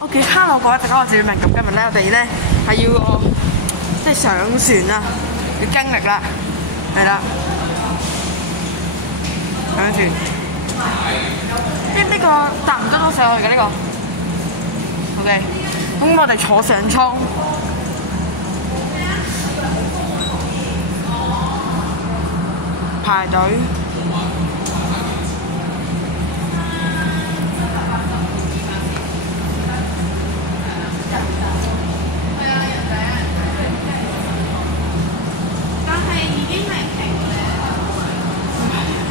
OK，hello 各位大家，我係趙明。咁今日咧，我哋咧係要個即係上船啊嘅經歷啦，係啦，上船。呢個搭唔得到上去嘅呢個。OK， 咁我哋坐上艙。排隊。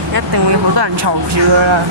一定會好多人嘈住㗎啦。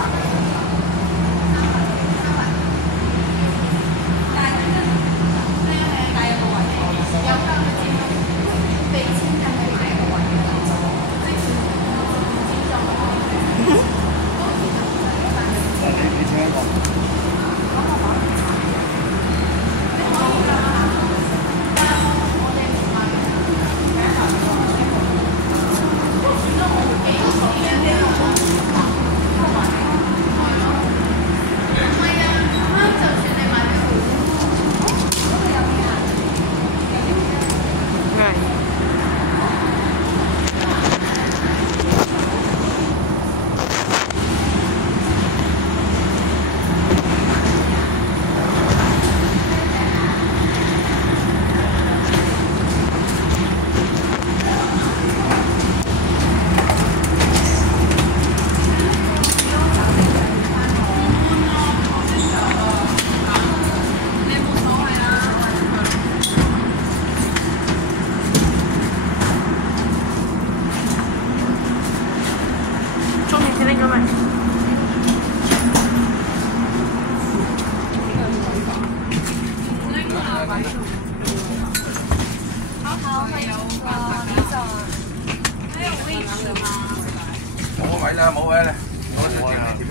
冇位啦，冇位啦，我前面有好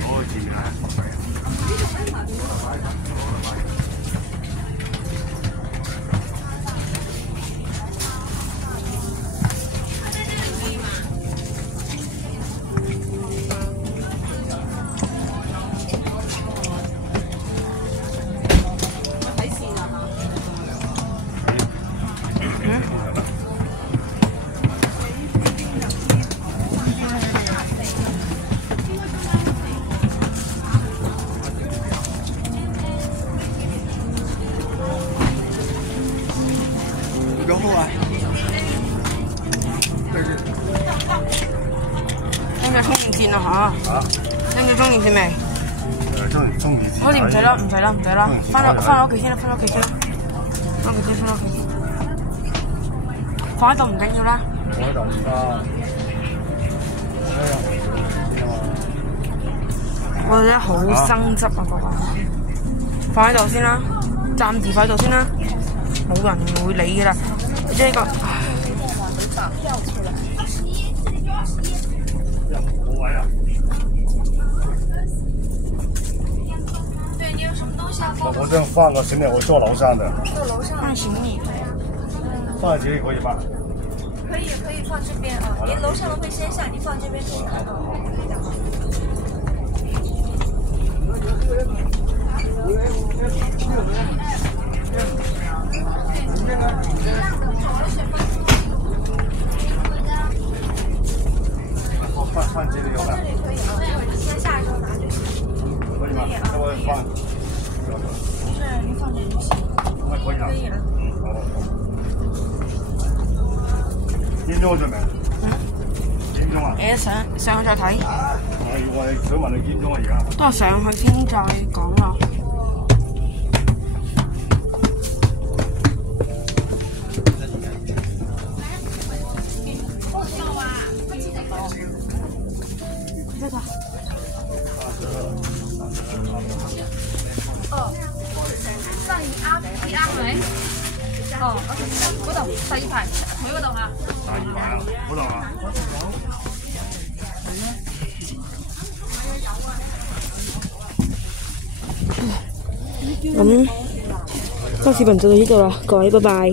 啊！拎咗充電線啦嚇！拎咗充電線未？充電線。好似唔使啦，唔使啦，唔使啦，翻屋企先啦，翻屋企先啦，翻屋企先，翻屋企先。放喺度唔緊要啦。放喺度唔得。我覺得好生汁啊，嗰個。放喺度先啦，暫時放喺度先啦，冇人會理㗎啦。你將呢個，冇位啊！对你有什么东西要放？我这放个行李，我坐楼上的。坐楼上放行李。放在这里可以吧？可以放这边啊，您楼上的会先下，你放这边可以的。放这里有吗？这里可以啊，你先下的时候拿就行。可以吗？那我放。是，您放这里就行。那可以了。可以了。好。幾點鐘做未？幾點鐘啊？上去再睇。我想問你幾點鐘啊？而家都係上去先再講啦。上一啱係咪？哦，嗰度第二排佢嗰度嚇。第二排啊，嗰度啊。咁個視頻就到呢度啦，各位，拜拜。